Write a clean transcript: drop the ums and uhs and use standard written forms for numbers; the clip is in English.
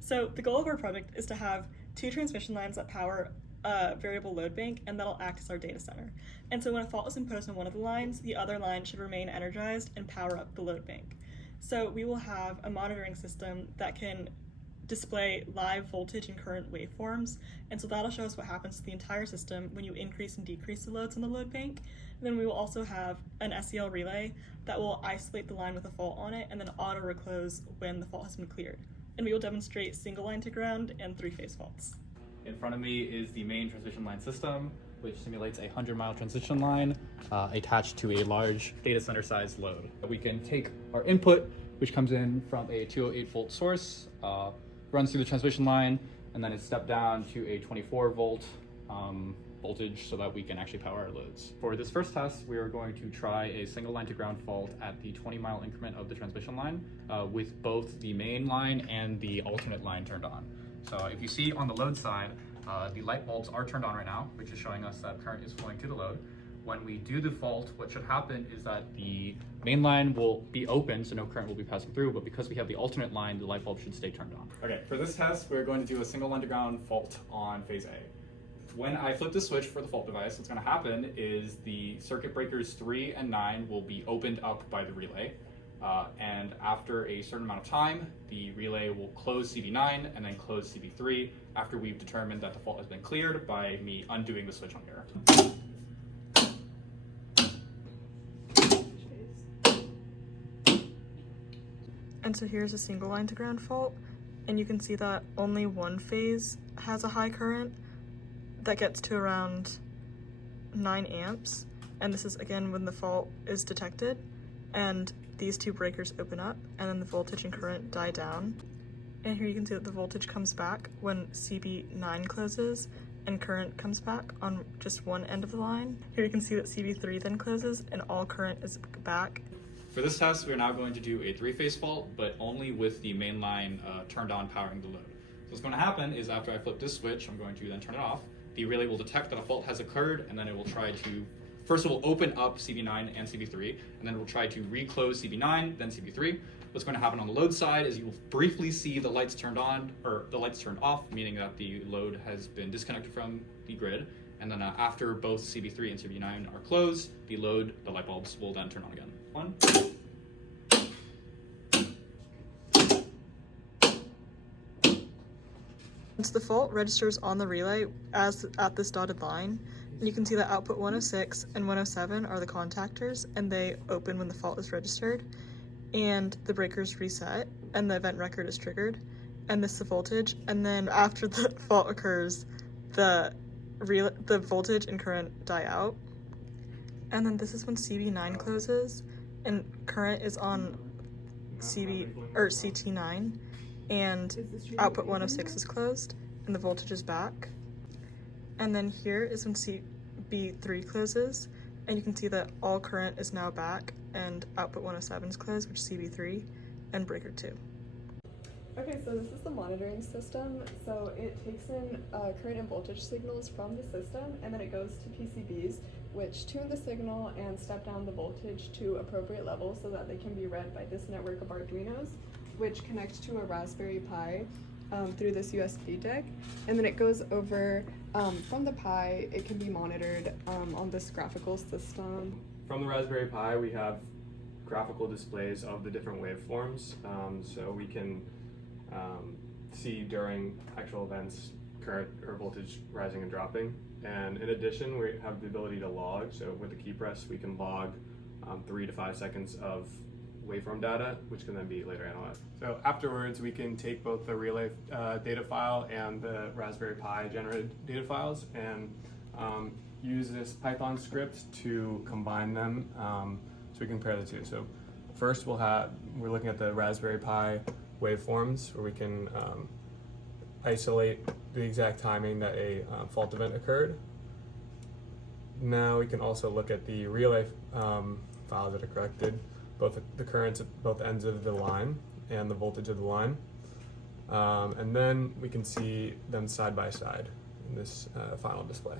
So the goal of our project is to have two transmission lines that power a variable load bank, and that'll act as our data center. And so when a fault is imposed on one of the lines, the other line should remain energized and power up the load bank. So we will have a monitoring system that can display live voltage and current waveforms, and so that'll show us what happens to the entire system when you increase and decrease the loads on the load bank. And then we will also have an SEL relay that will isolate the line with a fault on it and then auto-reclose when the fault has been cleared. And we will demonstrate single line to ground and three-phase faults. In front of me is the main transmission line system, which simulates a 100-mile transition line attached to a large data center sized load. We can take our input, which comes in from a 208 volt source, runs through the transmission line, and then it's stepped down to a 24 volt voltage so that we can actually power our loads. For this first test, we are going to try a single line to ground fault at the 20-mile increment of the transmission line with both the main line and the alternate line turned on. So if you see on the load side, the light bulbs are turned on right now, which is showing us that current is flowing to the load. When we do the fault, what should happen is that the main line will be open, so no current will be passing through, but because we have the alternate line, the light bulb should stay turned on. Okay, for this test, we're going to do a single line to ground fault on phase A. When I flip the switch for the fault device, what's going to happen is the circuit breakers 3 and 9 will be opened up by the relay. And after a certain amount of time, the relay will close CB9 and then close CB3 after we've determined that the fault has been cleared by me undoing the switch on here. And so here's a single line to ground fault, and you can see that only one phase has a high current that gets to around 9 amps. And this is again when the fault is detected, and these two breakers open up, and then the voltage and current die down. And here you can see that the voltage comes back when CB9 closes, and current comes back on just one end of the line. Here you can see that CB3 then closes, and all current is back. For this test, we're now going to do a three-phase fault, but only with the main line turned on powering the load. So what's going to happen is after I flip this switch, I'm going to then turn it off. The relay will detect that a fault has occurred, and then it will try to first, it will open up CB9 and CB3, and then it will try to reclose CB9, then CB3. What's going to happen on the load side is you will briefly see the lights turned on, or the lights turned off, meaning that the load has been disconnected from the grid. And then after both CB3 and CB9 are closed, the light bulbs will then turn on again. One. Once the fault registers on the relay as at this dotted line, and you can see that output 106 and 107 are the contactors, and they open when the fault is registered, and the breakers reset, and the event record is triggered, and this is the voltage. And then after the fault occurs, the voltage and current die out, and then this is when CB9 closes, and current is on CT9, and output 106 is closed, and the voltage is back. And then here is when CB3 closes, and you can see that all current is now back, and output 107 is closed, which is CB3, and breaker 2. Okay, so this is the monitoring system. So it takes in current and voltage signals from the system, and then it goes to PCBs, which tune the signal and step down the voltage to appropriate levels so that they can be read by this network of Arduinos, which connect to a Raspberry Pi through this USB deck. And then it goes over from the Pi, it can be monitored on this graphical system. From the Raspberry Pi, we have graphical displays of the different waveforms, so we can see during actual events current or voltage rising and dropping. And in addition, we have the ability to log. So with the key press, we can log 3 to 5 seconds of waveform data, which can then be later analyzed. So afterwards, we can take both the relay data file and the Raspberry Pi generated data files and use this Python script to combine them so we can compare the two. So first we're looking at the Raspberry Pi waveforms where we can isolate the exact timing that a fault event occurred. Now we can also look at the relay files that are collected, both the currents at both ends of the line and the voltage of the line. And then we can see them side by side in this final display.